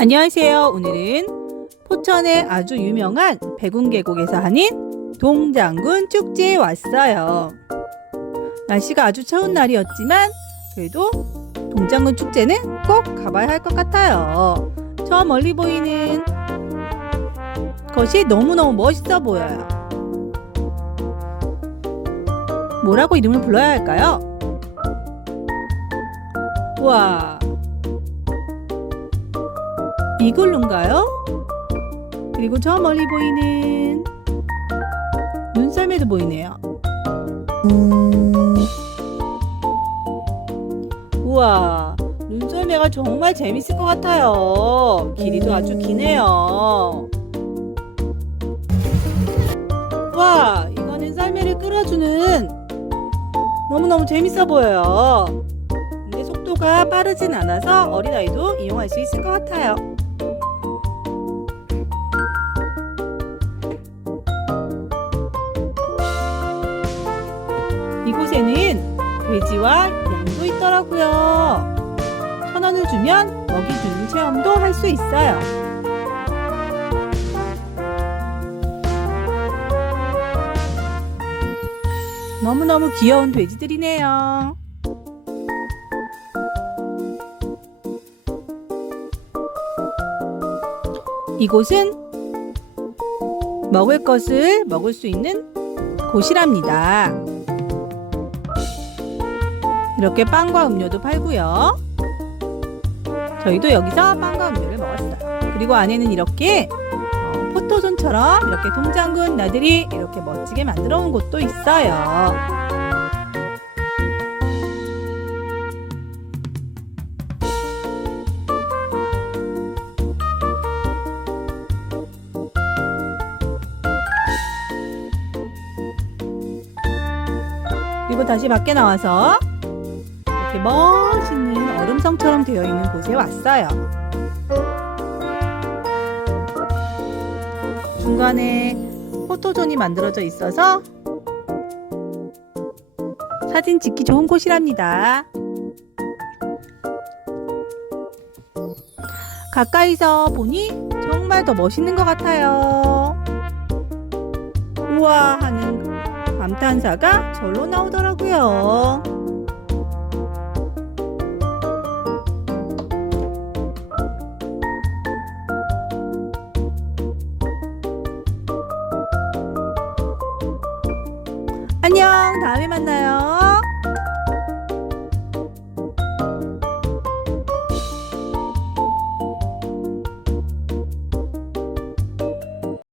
안녕하세요. 오늘은 포천의 아주 유명한 백운계곡에서 하는 동장군 축제에 왔어요. 날씨가 아주 추운 날이었지만 그래도 동장군 축제는 꼭 가봐야 할 것 같아요. 저 멀리 보이는 것이 너무너무 멋있어 보여요. 뭐라고 이름을 불러야 할까요? 우와, 이글루인가요? 그리고 저 멀리 보이는 눈썰매도 보이네요. 우와, 눈썰매가 정말 재밌을 것 같아요. 길이도 아주 기네요. 와, 이거는 썰매를 끌어주는 너무너무 재밌어 보여요. 근데 속도가 빠르진 않아서 어린아이도 이용할 수 있을 것 같아요. 이곳에는 돼지와 양도 있더라고요. 천 원을 주면 먹이 주는 체험도 할 수 있어요. 너무너무 귀여운 돼지들이네요. 이곳은 먹을 것을 먹을 수 있는 곳이랍니다. 이렇게 빵과 음료도 팔고요. 저희도 여기서 빵과 음료를 먹었어요. 그리고 안에는 이렇게 어, 포토존처럼 이렇게 동장군 나들이 이렇게 멋지게 만들어 온 곳도 있어요. 그리고 다시 밖에 나와서 이렇게 멋있는 얼음성처럼 되어 있는 곳에 왔어요. 중간에 포토존이 만들어져 있어서 사진 찍기 좋은 곳이랍니다. 가까이서 보니 정말 더 멋있는 것 같아요. 우와 하는 감탄사가 절로 나오더라고요. 안녕. 다음에 만나요.